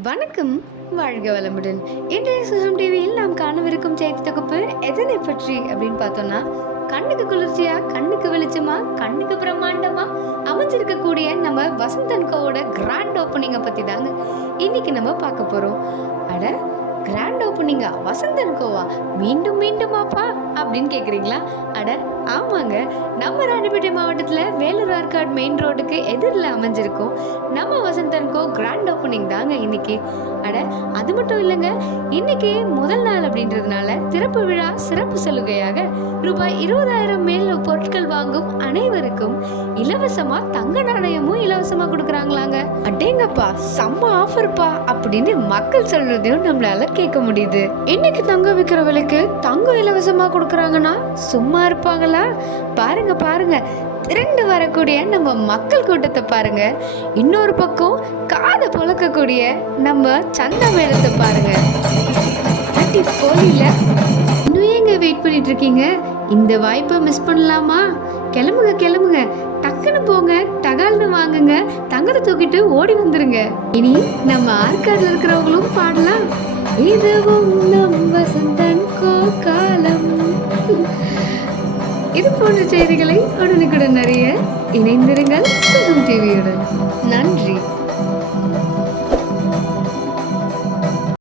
வணக்கம். வாழ்க வளமுடன். இன்றைய சுகம் டிவியில் நாம் காணவிருக்கும் செய்தி தொகுப்பு எதனை பற்றி அப்படின்னு பார்த்தோம்னா கண்ணுக்கு குளிர்ச்சியா கண்ணுக்கு வெளிச்சமா கண்ணுக்கு பிரம்மாண்டமா அமைஞ்சிருக்கக்கூடிய நம்ம வசந்தன்கோவோட கிராண்ட் ஓப்பனிங்கை பற்றி தாங்க இன்னைக்கு நம்ம பார்க்க போகிறோம் அட கிராண்ட் ஓப்பனிங்கா வசந்தன் கோவா? மீண்டும் மீண்டுமாப்பா அப்படின்னு கேட்குறீங்களா அட ஆமாங்க. நம்ம ராணிப்பேட்டை மாவட்டத்தில் வேலூர் ஆர்காட் மெயின் ரோடுக்கு எதிரில் அமைஞ்சிருக்கும். நம்ம வசந்தன் கோ கிராண்ட் ஓப்பனிங் தாங்க இன்னைக்கு. அட அது மட்டும் இல்லைங்க. இன்னைக்கு முதல் நாள் அப்படின்றதுனால திறப்பு விழா சிறப்பு சலுகையாக ரூபாய் இருபதாயிரம் மேல் பொருட்கள் வாங்கும் அனைவருக்கும் இலவசமா தங்க நாணயமும் இலவசமா கொடுக்குறாங்களாங்க. அடேங்கப்பா செம்ம ஆஃபர்ப்பா அப்படின்னு மக்கள் சொல்றதையும் நம்மளால கேட்க முடியுது. இன்னைக்கு தங்கம் விற்கிறவளுக்கு தங்கம் இலவசமா கொடுக்குறாங்கன்னா சும்மா இருப்பாங்களா? பாருங்க பாருங்க. திரண்டு வரக்கூடிய நம்ம மக்கள் கூட்டத்தை பாருங்க. இன்னொரு பக்கம் காதை பொழக்கக்கூடிய நம்ம சந்த மேளத்தை பாருங்க. அடி இன்னும் எங்க வெயிட் பண்ணிட்டு இருக்கீங்க? இந்த வாய்ப்பை மிஸ் பண்ணலாமா? கிளம்புங்க கிளம்புங்க. டக்குன்னு போங்க டகால்னு வாங்குங்க தங்கத்தை தூக்கிட்டு ஓடி வந்துருங்க. இனி நம்ம ஆற்காடுல இருக்கிறவங்களும் பாடலாம். இதுவும் நம் வசந்தன் கோ காலம் இது போன்ற செய்திகளை உடனுக்குடன் நிறைய இணைந்திருங்கள் சுகம் டிவியுடன் நன்றி.